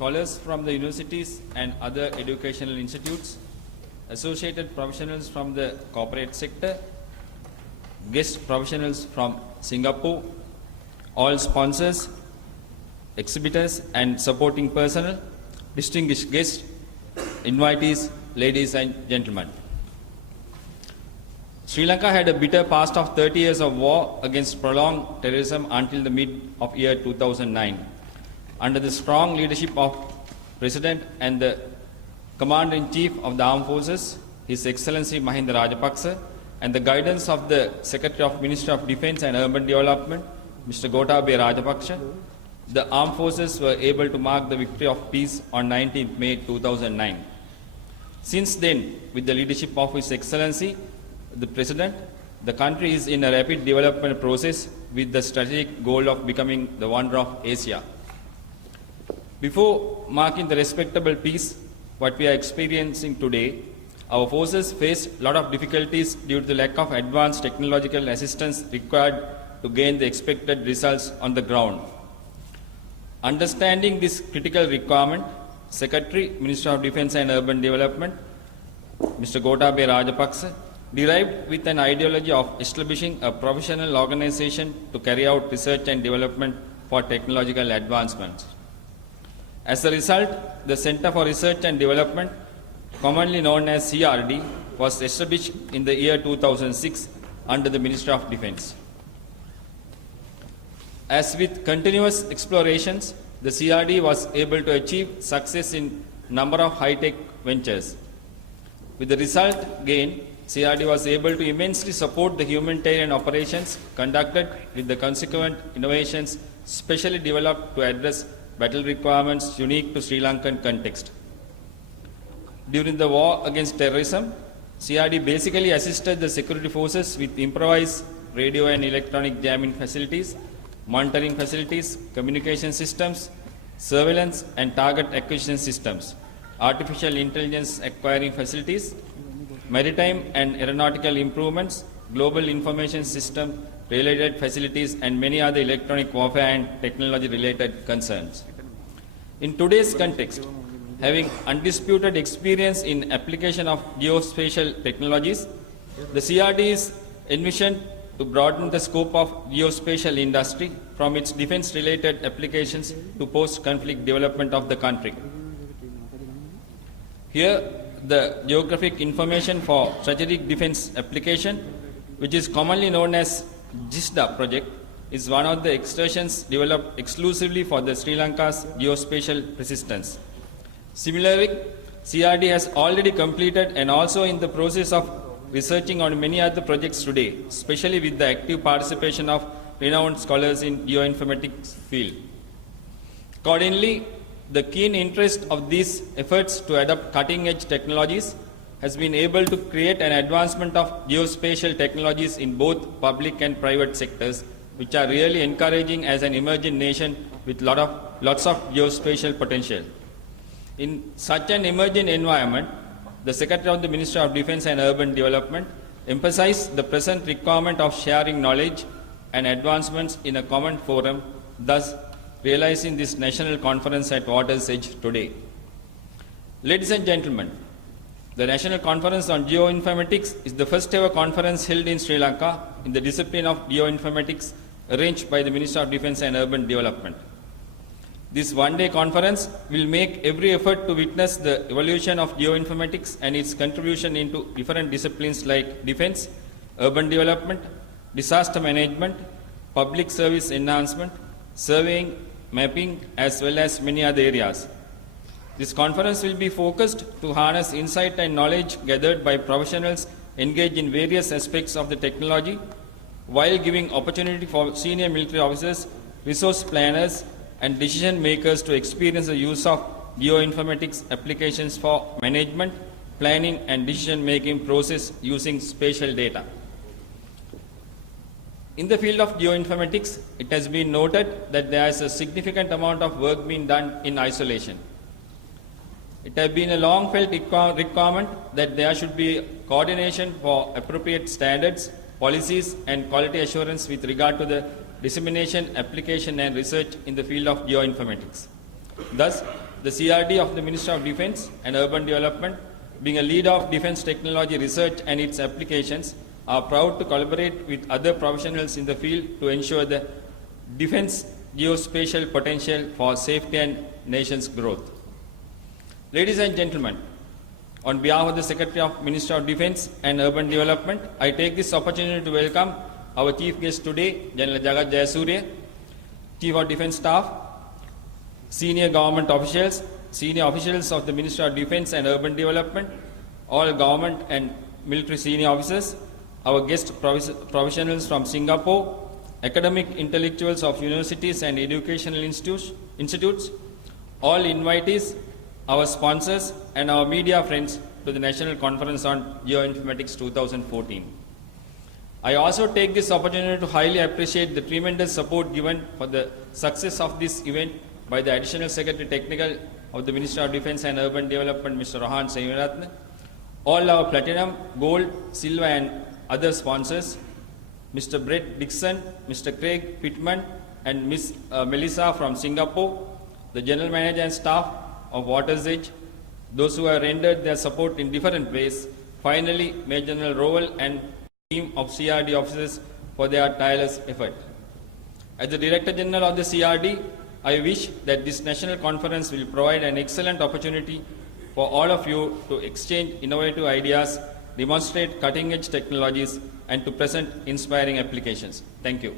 scholars from the universities and other educational institutes, associated professionals from the corporate sector, guest professionals from Singapore, all sponsors, exhibitors and supporting personnel, distinguished guests, invitees, ladies and gentlemen. Sri Lanka had a bitter past of 30 years of war against prolonged terrorism until the mid of year 2009. Under the strong leadership of President and the Commander-in-Chief of the Armed Forces, His Excellency Mahinda Rajapaksa, and the guidance of the Secretary of Ministry of Defence and Urban Development, Mr. Gotabaya Rajapaksa, the armed forces were able to mark the victory of peace on 19th May 2009. Since then, with the leadership of His Excellency, the President, the country is in a rapid development process with the strategic goal of becoming the wonder of Asia. Before marking the respectable peace, what we are experiencing today, our forces faced a lot of difficulties due to the lack of advanced technological assistance required to gain the expected results on the ground. Understanding this critical requirement, Secretary, Minister of Defence and Urban Development, Mr. Gotabaya Rajapaksa, derived with an ideology of establishing a professional organization to carry out research and development for technological advancements. As a result, the Center for Research and Development, commonly known as CRD, was established in the year 2006 under the Ministry of Defence. As with continuous explorations, the CRD was able to achieve success in number of high-tech ventures. With the result gained, CRD was able to immensely support the humanitarian operations conducted with the consequent innovations specially developed to address battle requirements unique to Sri Lankan context. During the war against terrorism, CRD basically assisted the security forces with improvised radio and electronic jamming facilities, monitoring facilities, communication systems, surveillance and target acquisition systems, artificial intelligence acquiring facilities, maritime and aeronautical improvements, global information system related facilities and many other electronic warfare and technology related concerns. In today's context, having undisputed experience in application of geospatial technologies, the CRD is envisioned to broaden the scope of geospatial industry from its defense-related applications to post-conflict development of the country. Here, the Geographic Information for Strategic Defense Application, which is commonly known as GISDA project, is one of the extensions developed exclusively for the Sri Lanka's geospatial persistence. Similarly, CRD has already completed and also in the process of researching on many other projects today, especially with the active participation of renowned scholars in geoinformatics field. Accordingly, the keen interest of these efforts to adopt cutting-edge technologies has been able to create an advancement of geospatial technologies in both public and private sectors, which are really encouraging as an emerging nation with lots of geospatial potential. In such an emerging environment, the Secretary of the Ministry of Defence and Urban Development emphasized the present requirement of sharing knowledge and advancements in a common forum, thus realizing this national conference at Water's Edge today. Ladies and gentlemen, the National Conference on Geoinformatics is the first ever conference held in Sri Lanka in the discipline of geoinformatics arranged by the Ministry of Defence and Urban Development. This one-day conference will make every effort to witness the evolution of geoinformatics and its contribution into different disciplines like defense, urban development, disaster management, public service enhancement, surveying, mapping, as well as many other areas. This conference will be focused to harness insight and knowledge gathered by professionals engaged in various aspects of the technology, while giving opportunity for senior military officers, resource planners, and decision makers to experience the use of geoinformatics applications for management, planning, and decision making process using spatial data. In the field of geoinformatics, it has been noted that there is a significant amount of work being done in isolation. It has been a long felt requirement that there should be coordination for appropriate standards, policies, and quality assurance with regard to the dissemination, application, and research in the field of geoinformatics. Thus, the CRD of the Ministry of Defence and Urban Development, being a leader of defence technology research and its applications, are proud to collaborate with other professionals in the field to ensure the defence geospatial potential for safety and nation's growth. Ladies and gentlemen, on behalf of the Secretary of Ministry of Defence and Urban Development, I take this opportunity to welcome our chief guest today, General Jagat Jayasuriya, Chief of Defence Staff, senior government officials, senior officials of the Ministry of Defence and Urban Development, all government and military senior officers, our guest professionals from Singapore, academic intellectuals of universities and educational institutes, all invitees, our sponsors, and our media friends to the National Conference on Geoinformatics 2014. I also take this opportunity to highly appreciate the tremendous support given for the success of this event by the Additional Secretary Technical of the Ministry of Defence and Urban Development, Mr. Rohan Seyuratne, all our platinum, gold, silver and other sponsors, Mr. Brett Dixon, Mr. Craig Pittman and Ms. Melissa from Singapore, the General Manager and staff of Water's Edge, those who have rendered their support in different ways, finally Major General Rowell and team of CRD officers for their tireless effort. As the Director General of the CRD, I wish that this national conference will provide an excellent opportunity for all of you to exchange innovative ideas, demonstrate cutting-edge technologies, and to present inspiring applications. Thank you.